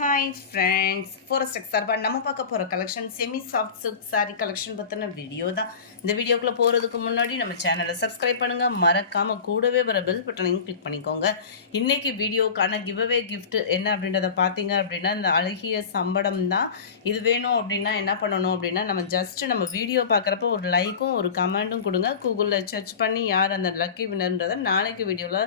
Hi friends, forest tech சார்பாக நம்ம பார்க்க போகிற collection semi soft silk sari collection பற்றின வீடியோ தான். இந்த வீடியோக்குள்ளே போகிறதுக்கு முன்னாடி நம்ம சேனலை சப்ஸ்கிரைப் பண்ணுங்கள், மறக்காமல் கூடவே வர பெல் பட்டனையும் கிளிக் பண்ணிக்கோங்க. இன்றைக்கி வீடியோக்கான கிவ்அவே கிஃப்ட் என்ன அப்படின்றத பார்த்தீங்க அப்படின்னா, இந்த அழகிய சம்படம் தான். இது வேணும் அப்படின்னா என்ன பண்ணணும் அப்படின்னா, நம்ம வீடியோ பார்க்குறப்ப ஒரு லைக்கும் ஒரு கமெண்ட்டும் கொடுங்க. கூகுளில் சர்ச் பண்ணி யார் அந்த லக்கி வினர்ன்றதை நாளைக்கு வீடியோவில்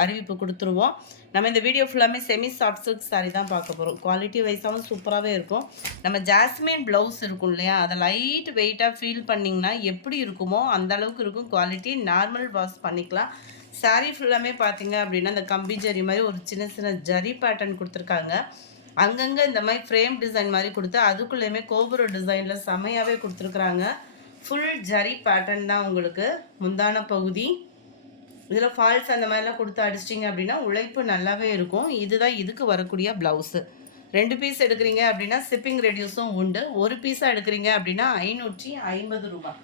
அறிவிப்பு கொடுத்துருவோம். நம்ம இந்த வீடியோ ஃபுல்லாமே செமி சாஃப்ட் சில்க் சாரீ தான் பார்க்க போகிறோம். குவாலிட்டி வைஸாகவும் சூப்பராகவே இருக்கும். நம்ம ஜாஸ்மின் ப்ளவுஸ் இருக்கும் இல்லையா, அதை லைட் வெயிட்டாக ஃபீல் பண்ணிங்கன்னா எப்படி இருக்குமோ அந்த அளவுக்கு இருக்கும் குவாலிட்டி. நார்மல் வாஷ் பண்ணிக்கலாம். சாரீ ஃபுல்லாமே பார்த்தீங்க அப்படின்னா இந்த கம்பி ஜரி மாதிரி ஒரு சின்ன சின்ன ஜரி பேட்டர்ன் கொடுத்துருக்காங்க. அங்கங்கே இந்த மாதிரி ஃப்ரேம் டிசைன் மாதிரி கொடுத்து அதுக்குள்ளேயுமே கோபுர டிசைனில் செமையாகவே கொடுத்துருக்குறாங்க. ஃபுல் ஜரி பேட்டர்ன் தான் உங்களுக்கு முந்தான பகுதி. இதில் ஃபால்ஸ் அந்த மாதிரிலாம் கொடுத்து அடிச்சிட்டிங்க அப்படின்னா உழைப்பு நல்லாவே இருக்கும். இதுதான் இதுக்கு வரக்கூடிய ப்ளவுஸு. 2 பீஸ் எடுக்கிறீங்க அப்படின்னா ஷிப்பிங் ரெடியூஸும் உண்டு. ஒரு பீஸாக எடுக்கிறீங்க அப்படின்னா 550 ரூபா,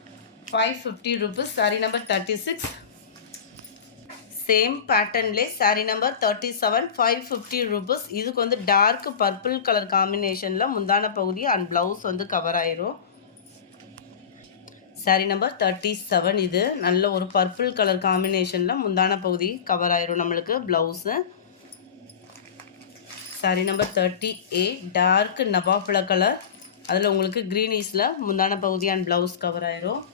550 ருபீஸ். சாரி நம்பர் 36. சேம் பேட்டர்ன்லே சாரி நம்பர் 37, 550 ருபீஸ். இதுக்கு வந்து டார்க் பர்பிள் கலர் காம்பினேஷனில் முந்தான பகுதி அண்ட் ப்ளவுஸ் வந்து கவர் ஆயிரும். சாரீ நம்பர் 37. இது நல்ல ஒரு பர்பிள் கலர் காம்பினேஷனில் முந்தான பகுதி கவர் ஆயிரும் நம்மளுக்கு ப்ளவுஸு. சாரீ நம்பர் 38, டார்க் நவாப்பழ கலர், அதில் உங்களுக்கு க்ரீனிஷில் முந்தான பகுதி அண்ட் ப்ளவுஸ் கவர் ஆயிரும்.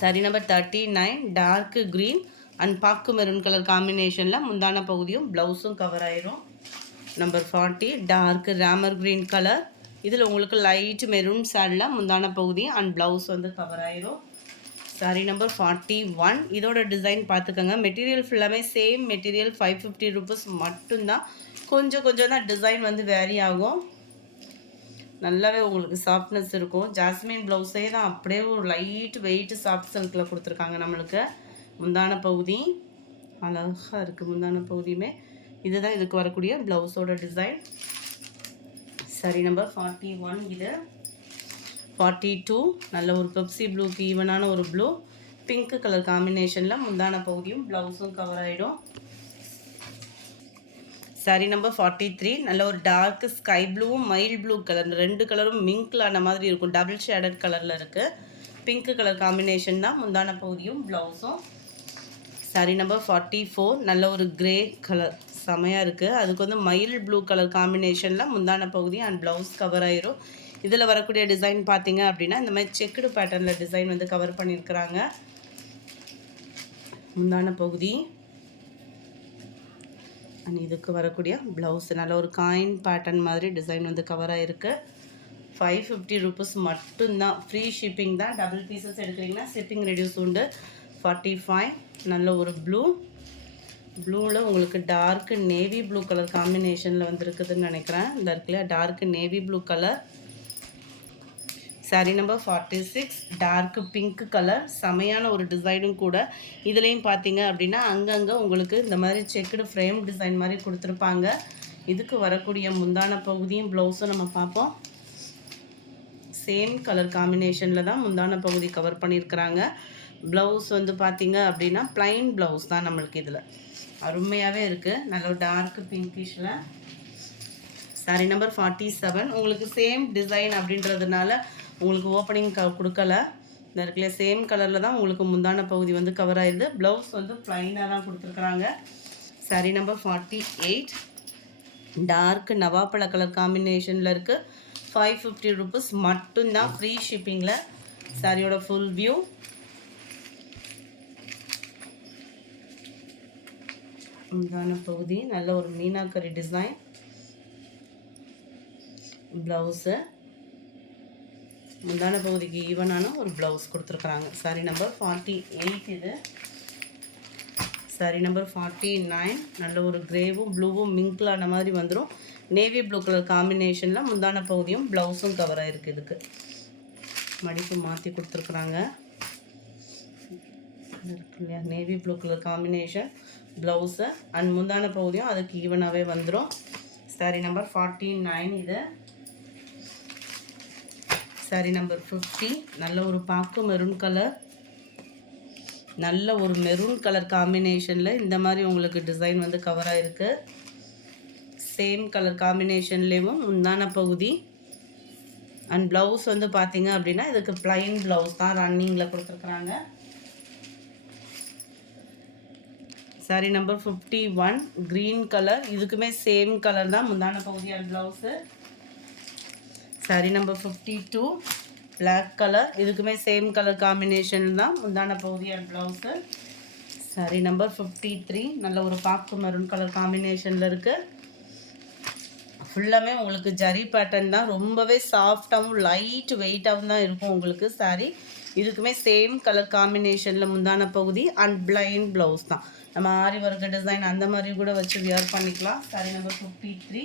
Sari number 39, dark green and பாக்கு மெரூன் கலர் காம்பினேஷனில் முந்தான பகுதியும் ப்ளவுஸும் கவர் ஆயிரும். Number 40, dark Ramar green colour, இதில் உங்களுக்கு லைட் மெரூன் சாரியில் முந்தான பகுதி அண்ட் ப்ளவுஸ் வந்து கவர் ஆயிரும். சாரி நம்பர் 41. இதோட டிசைன் பார்த்துக்கோங்க. மெட்டீரியல் ஃபுல்லாமே சேம் மெட்டீரியல், 550 ருபீஸ் மட்டும்தான். கொஞ்சம் தான் டிசைன் வந்து வேரி ஆகும். நல்லாவே உங்களுக்கு சாஃப்ட்னஸ் இருக்கும். ஜாஸ்மின் ப்ளவுஸே தான் அப்படியே ஒரு லைட் வெயிட் சாஃப்ட் சில்கில் கொடுத்துருக்காங்க நம்மளுக்கு. முந்தான பகுதி அழகாக இருக்குது. முந்தான பகுதியுமே இதுதான் இதுக்கு வரக்கூடிய ப்ளவுஸோட டிசைன். Sorry number 41. இது 42, நல்ல ஒரு பெப்சி ப்ளூக்கு ஈவனான ஒரு ப்ளூ பிங்க் கலர் காம்பினேஷனில் முந்தான பகுதியும் ப்ளவுஸும் கவர் ஆகிடும். சாரி நம்பர் 43, நல்ல ஒரு டார்க் ஸ்கை ப்ளூவும் மைல்ட் ப்ளூ கலர், 2 கலரும் மிங்க்ல ஆன மாதிரி இருக்கும். டபுள் ஷேடட் கலரில் இருக்குது. பிங்க் கலர் காம்பினேஷன் தான் முந்தான பகுதியும் ப்ளவுஸும். சாரி நம்பர் 44, நல்ல ஒரு கிரே கலர் செமையாக இருக்குது. அதுக்கு வந்து மயில் ப்ளூ கலர் காம்பினேஷனில் முந்தான பகுதி அண்ட் ப்ளவுஸ் கவர் ஆயிரும். இதில் வரக்கூடிய டிசைன் பார்த்தீங்க அப்படின்னா இந்த மாதிரி செக்குடு பேட்டர்னில் டிசைன் வந்து கவர் பண்ணியிருக்கிறாங்க. முந்தான பகுதி அண்ட் இதுக்கு வரக்கூடிய ப்ளவுஸ் நல்ல ஒரு காயின் பேட்டர்ன் மாதிரி டிசைன் வந்து கவர் ஆகிருக்கு. 550 ருபீஸ் மட்டும்தான். ஃப்ரீ ஷிப்பிங் தான். டபுள் பீசஸ் எடுக்கிறீங்கன்னா ஷிப்பிங் ரெடியூஸ் உண்டு. 45, நல்ல ஒரு ப்ளூவில் உங்களுக்கு டார்க் நேவி ப்ளூ கலர் காம்பினேஷனில் வந்துருக்குதுன்னு நினைக்கிறேன். இந்த இருக்குல்ல dark navy blue colour. Sari number 46, dark pink colour, செமையான ஒரு டிசைனும் கூட. இதுலேயும் பார்த்தீங்க அப்படின்னா அங்கங்கே உங்களுக்கு இந்த மாதிரி செக்குடு ஃப்ரேம் டிசைன் மாதிரி கொடுத்துருப்பாங்க. இதுக்கு வரக்கூடிய முந்தான பகுதியும் ப்ளவுஸும் நம்ம பார்ப்போம். சேம் கலர் காம்பினேஷனில் தான் முந்தான பகுதி கவர் பண்ணியிருக்கிறாங்க. ப்ளவுஸ் வந்து பார்த்தீங்க அப்படின்னா ப்ளைன் ப்ளவுஸ் தான் நம்மளுக்கு. இதில் அருமையாகவே இருக்குது. நல்ல டார்க் பிங்கிஷில். சாரி நம்பர் 47, உங்களுக்கு சேம் டிசைன் அப்படின்றதுனால உங்களுக்கு ஓப்பனிங் கொடுக்கல. இந்த இருக்குல்ல சேம் கலரில் தான் உங்களுக்கு முந்தான பகுதி வந்து கவர் ஆயிடுது. ப்ளவுஸ் வந்து ப்ளைனாக தான் கொடுத்துருக்குறாங்க. சாரி நம்பர் 48, டார்க் நவாப்பழ கலர் காம்பினேஷனில் இருக்குது. 550 ருபீஸ் மட்டும்தான். ஃப்ரீ ஷிப்பிங்கில். சாரியோட ஃபுல் வியூ. முந்தான பகுதி நல்ல ஒரு மீனாக்கரி டிசைன், ப்ளவுஸு முந்தான பகுதிக்கு ஈவனான ஒரு ப்ளவுஸ் கொடுத்துருக்குறாங்க. சாரி நம்பர் 48. இது சாரி நம்பர் 49, நல்ல ஒரு கிரேவும் ப்ளூவும் மிங்க்லான மாதிரி வந்துடும். நேவி ப்ளூ கலர் காம்பினேஷனில் முந்தான பகுதியும் ப்ளவுஸும் கவர் ஆகிருக்கு. இதுக்கு மடிப்பு மாற்றி கொடுத்துருக்குறாங்க. இருக்கு இல்லையா navy blue colour combination blouse and முந்தான பகுதியும் அதுக்கு ஈவனாகவே வந்துடும். Sorry number 49. இது சாரி நம்பர் 50, நல்ல ஒரு பாக்கு மெரூன் கலர், நல்ல ஒரு மெரூன் கலர் காம்பினேஷனில் இந்த மாதிரி உங்களுக்கு டிசைன் வந்து கவர் ஆகிருக்கு. சேம் கலர் காம்பினேஷன்லேயும் முந்தான பகுதி அண்ட் ப்ளவுஸ் வந்து பார்த்தீங்க அப்படின்னா இதுக்கு ப்ளைன் ப்ளவுஸ் தான் ரன்னிங்கில் கொடுத்துருக்குறாங்க. சாரி நம்பர் 51 க்ரீன் கலர், இதுக்குமே சேம் கலர் தான் முந்தான பகுதி and blouse. Sari number 52 black colour, இதுக்குமே சேம் கலர் காம்பினேஷன் தான் முந்தான பகுதி அண்ட் ப்ளவுஸு. சாரி நம்பர் 53 நல்ல ஒரு பாக்கு மெரூன் கலர் காம்பினேஷனில் இருக்குது. ஃபுல்லாமே உங்களுக்கு ஜரி பேட்டர்ன் தான், ரொம்பவே சாஃப்டாகவும் லைட் வெயிட்டாகவும் தான் இருக்கும் உங்களுக்கு சாரி. இதுக்குமே சேம் கலர் காம்பினேஷனில் முந்தான பகுதி அண்ட் பிளைன் ப்ளவுஸ் தான். நம்ம ஆரி ஒர்க் டிசைன் அந்த மாதிரி கூட வச்சு வியர் பண்ணிக்கலாம். Sorry number 53.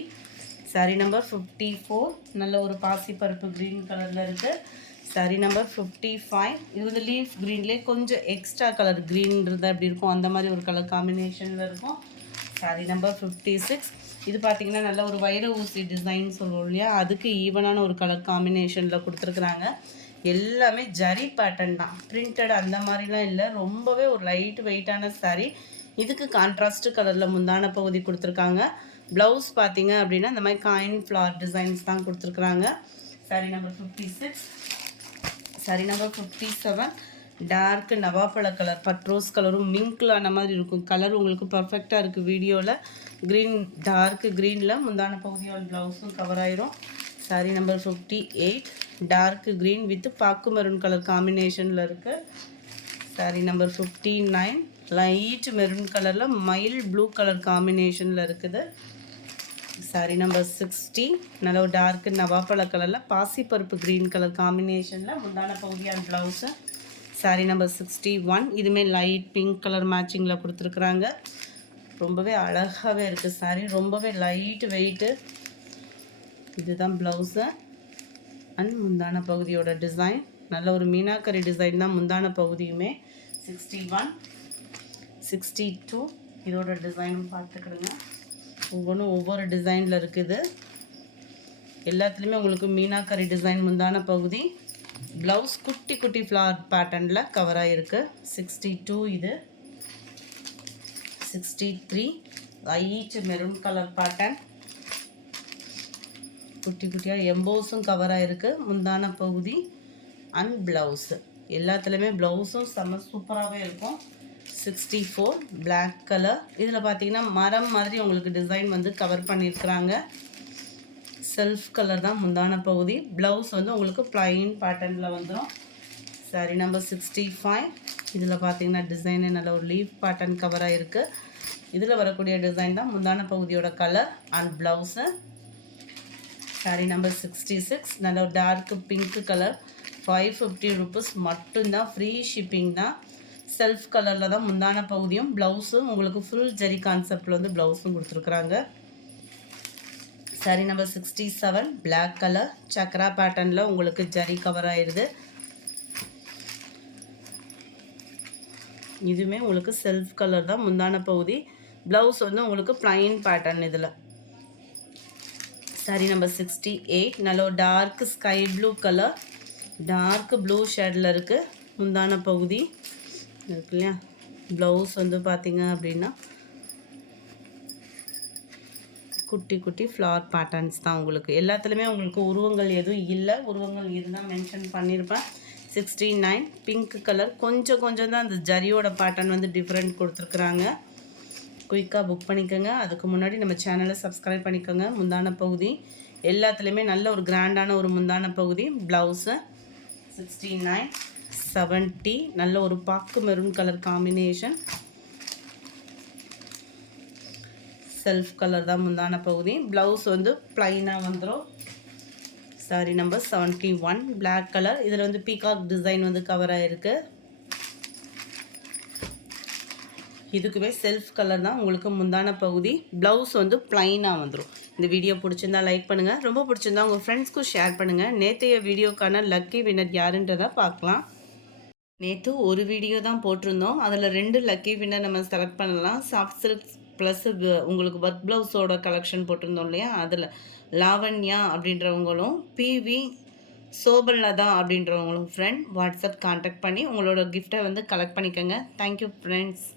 சாரி நம்பர் 54 நல்ல ஒரு பாசிப்பருப்பு க்ரீன் கலரில் இருக்குது. சாரி நம்பர் 55 இது வந்து லீஃப் க்ரீன்லேயே கொஞ்சம் எக்ஸ்ட்ரா கலர் க்ரீன் இருந்தால் எப்படி இருக்கும் அந்த மாதிரி ஒரு கலர் காம்பினேஷனில் இருக்கும். சாரி நம்பர் 56 இது பார்த்திங்கன்னா நல்ல ஒரு வைர ஊசி டிசைன் சொல்லுவோம் இல்லையா, அதுக்கு ஈவனான ஒரு கலர் காம்பினேஷனில் கொடுத்துருக்குறாங்க. எல்லாமே ஜரி பேட்டர்ன் தான், பிரிண்டட் அந்த மாதிரிலாம் இல்லை, ரொம்பவே ஒரு லைட் வெயிட்டான சாரீ. இதுக்கு கான்ட்ராஸ்ட் கலரில் முந்தான பகுதி கொடுத்துருக்காங்க. ப்ளவுஸ் பார்த்தீங்க அப்படின்னா இந்த மாதிரி காயின் ஃப்ளார் டிசைன்ஸ் தான் கொடுத்துருக்குறாங்க. Sari number 56. Sari number 57 dark நவாப்பழ கலர், பட்ரோஸ் கலரும் மிங்க்ல அந்த மாதிரி இருக்கும் கலர், உங்களுக்கு பர்ஃபெக்டாக இருக்குது வீடியோவில். க்ரீன் டார்க் க்ரீனில் முந்தான பகுதியோட ப்ளவுஸும் கவர் ஆயிரும். Sari number 58 dark green with பாக்கு மெரூன் கலர் காம்பினேஷனில் இருக்குது. சாரி நம்பர் 59 லைட் மெரூன் கலரில் மைல் ப்ளூ கலர் காம்பினேஷனில் இருக்குது. சாரி நம்பர் 60 நல்ல ஒரு டார்க் நவாப்பழ கலரில் பாசிப்பருப்பு க்ரீன் கலர் காம்பினேஷனில் முந்தான பகுதி அண்ட் ப்ளவுஸு. சாரி நம்பர் 61 இதுவுமே லைட் பிங்க் கலர் மேட்சிங்கில் கொடுத்துருக்குறாங்க. ரொம்பவே அழகாகவே இருக்குது சாரி, ரொம்பவே லைட் வெயிட்டு. இதுதான் ப்ளவுஸு அண்ட் முந்தான பகுதியோட டிசைன். நல்ல ஒரு மீனாக்கரி டிசைன் தான் முந்தான பகுதியுமே. 61 62 இதோட டிசைனும் பார்த்துக்கிடுங்க. ஒவ்வொன்றும் ஒவ்வொரு டிசைனில் இருக்குது. எல்லாத்துலேயுமே உங்களுக்கு மீனாக்கரி டிசைன் முந்தான பகுதி, ப்ளவுஸ் குட்டி குட்டி ஃப்ளார் பேட்டர்னில் கவர் ஆகிருக்கு. 62 இது. 63 லைட் மெரூன் கலர் பேட்டர்ன், குட்டி குட்டியாக எம்போஸும் கவர் ஆகிருக்கு முந்தான பகுதி அண்ட் ப்ளவுஸு. எல்லாத்துலேயுமே ப்ளவுஸும் செம்ம சூப்பராகவே இருக்கும். 64 பிளாக் கலர், இதில் பார்த்தீங்கன்னா மரம் மாதிரி உங்களுக்கு டிசைன் வந்து கவர் பண்ணியிருக்கிறாங்க. செல்ஃப் கலர் தான் முந்தான பகுதி, ப்ளவுஸ் வந்து உங்களுக்கு ப்ளைன் பேட்டர்னில் வந்துடும். சாரி நம்பர் 65 இதில் பார்த்தீங்கன்னா டிசைனே நல்ல ஒரு லீஃப் பேட்டர்ன் கவர் ஆகிருக்கு. இதில் வரக்கூடிய டிசைன் தான் முந்தான பகுதியோட colour and blouse. Sari number 66 நல்ல ஒரு டார்க் பிங்க் கலர், 550 ருபீஸ் மட்டும்தான், ஃப்ரீ ஷிப்பிங் தான். செல்ஃப் கலரில் தான் முந்தான பகுதியும் ப்ளவுஸும் உங்களுக்கு ஃபுல் ஜரி கான்செப்டில் வந்து ப்ளவுஸும் கொடுத்துருக்குறாங்க. Sari number 67 black colour chakra பேட்டர்னில் உங்களுக்கு ஜரி கவர் ஆயிடுது. இதுவுமே உங்களுக்கு செல்ஃப் கலர் தான் முந்தான பகுதி, ப்ளவுஸ் வந்து உங்களுக்கு ப்ளைன் பேட்டர்ன் இதில். சாரி நம்பர் 68 நல்ல ஒரு dark sky blue colour, dark blue ஷேடில் இருக்குது முந்தான பகுதி இருக்கு இல்லையா. ப்ளவுஸ் வந்து பார்த்தீங்க அப்படின்னா குட்டி குட்டி ஃப்ளார் பேட்டர்ன்ஸ் தான் உங்களுக்கு. எல்லாத்துலேயுமே உங்களுக்கு உருவங்கள் எதுவும் இல்லை, உருவங்கள் இருந்தால் மென்ஷன் பண்ணியிருப்பேன். 69 பிங்க் கலர், கொஞ்சம் கொஞ்சம் தான் அந்த ஜரியோட பேட்டர்ன் வந்து டிஃப்ரெண்ட் கொடுத்துருக்குறாங்க. குயிக்காக புக் பண்ணிக்கோங்க. அதுக்கு முன்னாடி நம்ம சேனலை சப்ஸ்கிரைப் பண்ணிக்கோங்க. முந்தான பகுதி எல்லாத்துலேயுமே நல்ல ஒரு கிராண்டான ஒரு முந்தான பகுதி, ப்ளவுஸு. 69 70 நல்ல ஒரு பாக்கு maroon colour combination, self colour தான் முந்தான பகுதி, ப்ளவுஸ் வந்து ப்ளைனாக வந்துடும். சாரி நம்பர் 71 பிளாக் கலர், இதில் வந்து பீகாக் டிசைன் வந்து கவர் ஆகிருக்கு. இதுக்குமே செல்ஃப் கலர் தான் உங்களுக்கு முந்தான பகுதி, ப்ளவுஸ் வந்து ப்ளைனாக வந்துடும். இந்த வீடியோ பிடிச்சிருந்தா லைக் பண்ணுங்கள், ரொம்ப பிடிச்சிருந்தா உங்கள் ஃப்ரெண்ட்ஸ்க்கும் ஷேர் பண்ணுங்கள். நேற்றைய வீடியோக்கான லக்கி வின்னர் யாருன்றதை பார்க்கலாம். நேற்று ஒரு வீடியோ தான் போட்டிருந்தோம், அதில் 2 லக்கி வின்னர் நம்ம செலக்ட் பண்ணலாம். சாஃப்ட் சில்க் ப்ளஸ் உங்களுக்கு ஒர்க் ப்ளவுஸோட கலெக்ஷன் போட்டிருந்தோம் இல்லையா, அதில் லாவண்யா அப்படின்றவங்களும் பிவி சோபல்லதா அப்படின்றவங்களும் ஃப்ரெண்ட் வாட்ஸ்அப் கான்டாக்ட் பண்ணி உங்களோட கிஃப்ட்டை வந்து கலெக்ட் பண்ணிக்கோங்க. Thank you friends.